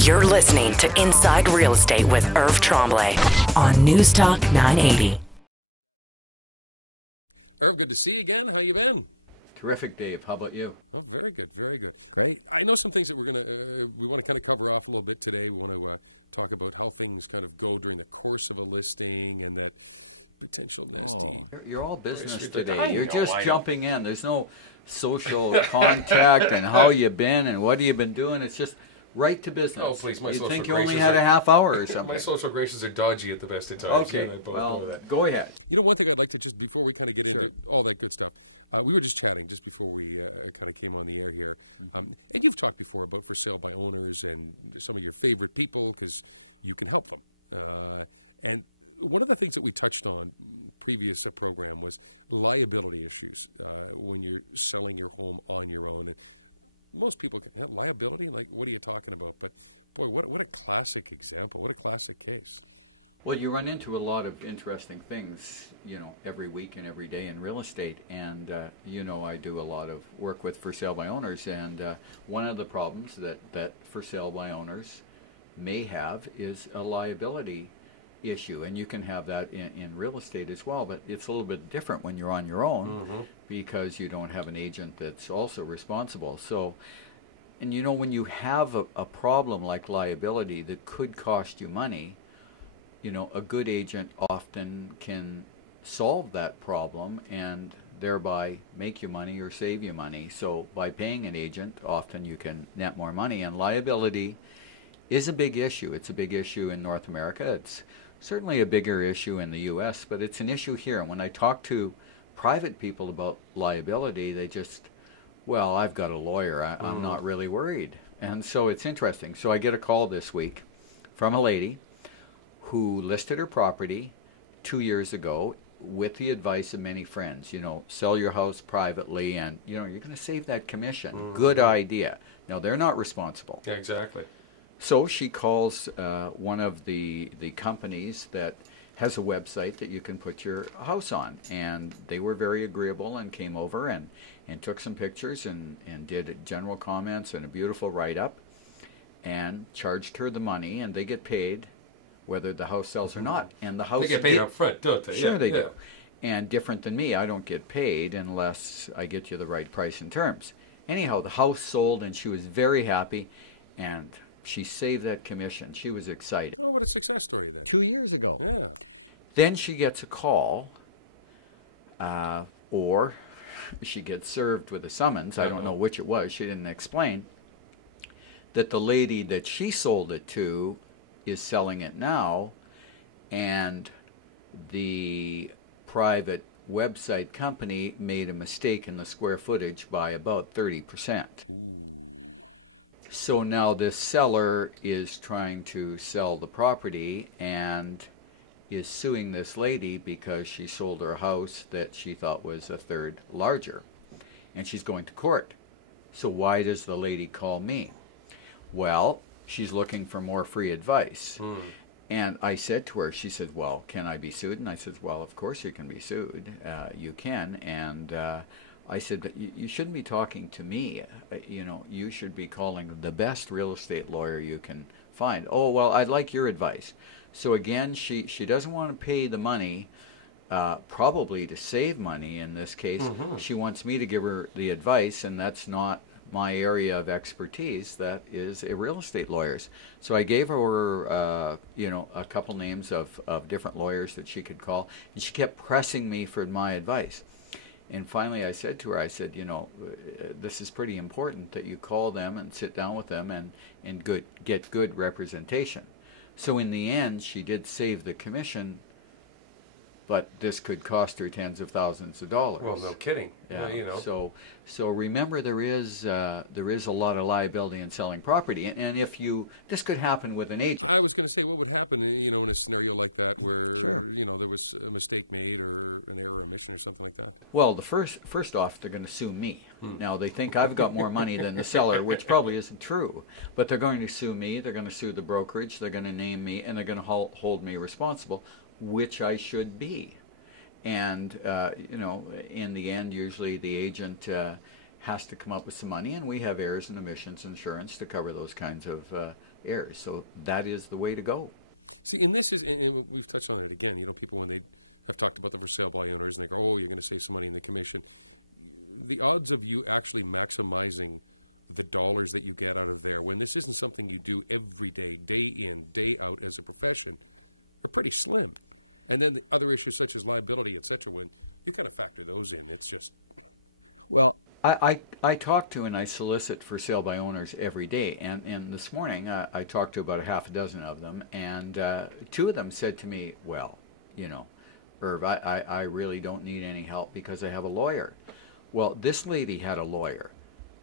You're listening to Inside Real Estate with Irv Tremblay on Newstalk 980. Very good to see you again. How you been? Terrific, Dave. How about you? Oh, very good, very good. Great. I know some things that we want to kind of cover off a little bit today. We want to talk about how things kind of go during the course of a listing and that potential listing. You're all business today. You're just jumping in. There's no social contact and how you been and what have you been doing. It's just right to business. Oh, please, you think you only had a half hour or something. My social graces are dodgy at the best of times. Okay, well, go ahead. You know, one thing I'd like to just, before we kind of get into all that good stuff, we were just chatting just before we kind of came on the air here. I think you've talked before about for sale by owners and some of your favorite people because you can help them. And one of the things that we touched on previous program was liability issues when you're selling your home on your own. And most people go, liability? Like, what are you talking about? But boy, what a classic example. What a classic case. Well, you run into a lot of interesting things, you know, every week and every day in real estate. And, you know, I do a lot of work with for sale by owners. And one of the problems that for sale by owners may have is a liability issue. And you can have that in real estate as well. But it's a little bit different when you're on your own because you don't have an agent that's also responsible. So, and, you know, when you have a problem like liability that could cost you money, you know, a good agent often can solve that problem and thereby make you money or save you money. So by paying an agent, often you can net more money. And liability is a big issue. It's a big issue in North America. It's certainly a bigger issue in the U.S., but it's an issue here. And when I talk to private people about liability, they just, well, I've got a lawyer. I'm not really worried. And so it's interesting. So I get a call this week from a lady who listed her property 2 years ago with the advice of many friends. You know, sell your house privately and, you know, you're going to save that commission. Good idea. Now, they're not responsible. Yeah, exactly. So she calls one of the companies that has a website that you can put your house on. And they were very agreeable and came over and took some pictures and did general comments and a beautiful write-up and charged her the money, and they get paid whether the house sells or not. And the house... They get paid up front, don't they? Sure, they do. And different than me, I don't get paid unless I get you the right price and terms. Anyhow, the house sold, and she was very happy, and she saved that commission. She was excited. Oh, what a success story. 2 years ago. Yeah. Then she gets a call, or she gets served with a summons. I don't know which it was. She didn't explain. That the lady that she sold it to is selling it now, and the private website company made a mistake in the square footage by about 30%. So now this seller is trying to sell the property and is suing this lady because she sold her house that she thought was a third larger, and she's going to court. So why does the lady call me? Well, she's looking for more free advice. And I said to her, she said, well, can I be sued? And I said, well, of course you can be sued. You can. And I said, but you shouldn't be talking to me. You know, you should be calling the best real estate lawyer you can find. Oh, well, I'd like your advice. So again, she doesn't want to pay the money, probably to save money in this case. She wants me to give her the advice, and that's not my area of expertise. That is a real estate lawyer's. So I gave her, you know, a couple names of different lawyers that she could call, and she kept pressing me for my advice. And finally I said to her, I said, you know, this is pretty important that you call them and sit down with them and get good representation. So in the end, she did save the commission, but this could cost her tens of thousands of dollars. Well, no kidding. Yeah. You know. So remember, there is a lot of liability in selling property, and if this could happen with an agent. I was going to say, what would happen, you know, in a scenario like that where you know there was a mistake made or an error or omission or something like that? Well, the first off, they're going to sue me. Now they think I've got more money than the seller, which probably isn't true. But they're going to sue me. They're going to sue the brokerage. They're going to name me, and they're going to hold me responsible, which I should be. And, you know, in the end, usually the agent has to come up with some money, and we have errors and omissions insurance to cover those kinds of heirs. So that is the way to go. See, and this is, we've touched on it again, people when they have talked about the for sale by owners, they go, oh, you're going to save some money in the commission. The odds of you actually maximizing the dollars that you get out of there, when this isn't something you do every day in, day out as a profession, are pretty slim. And then other issues such as liability, et cetera, when you kind of factor those in, it's just... Well, I talk to and I solicit for sale by owners every day, and this morning I talked to about a half a dozen of them, and two of them said to me, well, Irv, I really don't need any help because I have a lawyer. Well, this lady had a lawyer.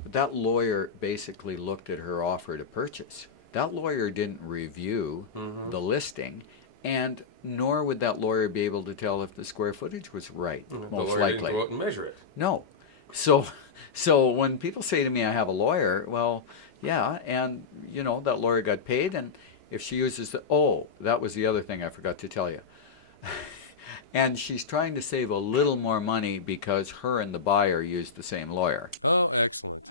That lawyer basically looked at her offer to purchase. That lawyer didn't review the listing, and nor would that lawyer be able to tell if the square footage was right, most lawyer likely. Didn't go out and measure it. No. So when people say to me, I have a lawyer, well, yeah, and, that lawyer got paid, and if she uses that was the other thing I forgot to tell you. And she's trying to save a little more money because her and the buyer used the same lawyer. Oh, excellent.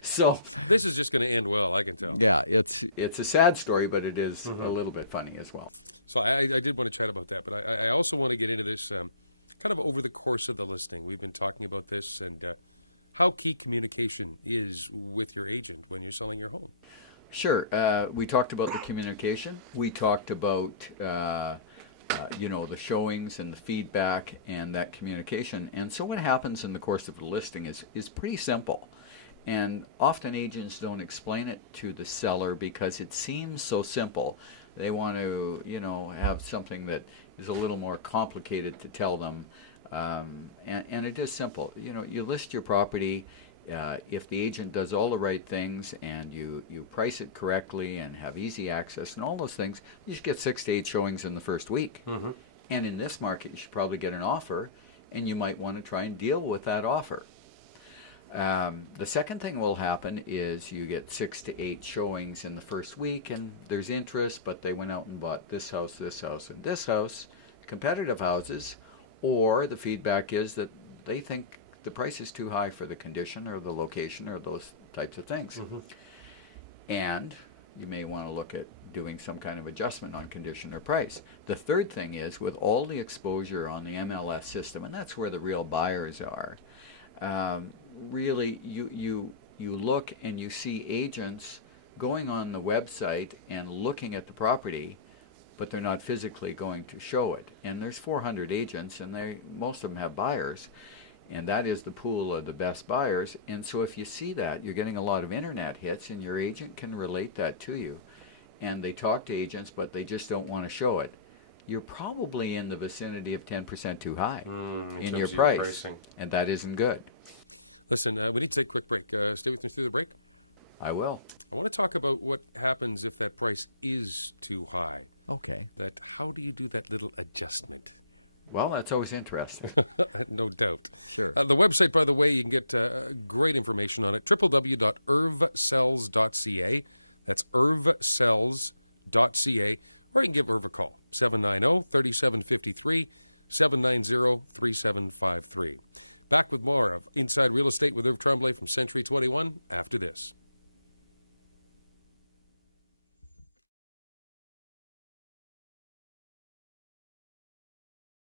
So this is just going to end well, I can tell. Yeah, it's a sad story, but it is a little bit funny as well. So I did want to chat about that, but I also want to get into this kind of over the course of the listing. We've been talking about this and how key communication is with your agent when you're selling your home. Sure. We talked about the communication. We talked about the showings and the feedback and that communication. And so what happens in the course of the listing is pretty simple. And often agents don't explain it to the seller because it seems so simple. They want to, have something that is a little more complicated to tell them. And it is simple. You list your property. If the agent does all the right things and you price it correctly and have easy access and all those things, you should get 6 to 8 showings in the first week. And in this market, you should probably get an offer, and you might want to try and deal with that offer. The second thing will happen is you get 6 to 8 showings in the first week, and there's interest, but they went out and bought this house, and this house, competitive houses, or the feedback is that they think the price is too high for the condition or the location or those types of things. And you may want to look at doing some kind of adjustment on condition or price. The third thing is, with all the exposure on the MLS system, and that's where the real buyers are, really you look and you see agents going on the website and looking at the property, but they're not physically going to show it. And there's 400 agents, and most of them have buyers, and that is the pool of the best buyers. And so if you see that, you're getting a lot of internet hits, and your agent can relate that to you. And they talk to agents, but they just don't want to show it. You're probably in the vicinity of 10% too high in your price, and that isn't good. Listen, we need to take a quick break. Stay with me through the break. I will. I want to talk about what happens if that price is too high. Okay. How do you do that little adjustment? Well, that's always interesting. No doubt. Sure. The website, by the way, you can get great information on it, www.irvsells.ca. That's irvsells.ca. Or you can give Irv a call, 790-3753, 790-3753. Back with more of Inside Real Estate with Irv Tremblay from Century 21 after this.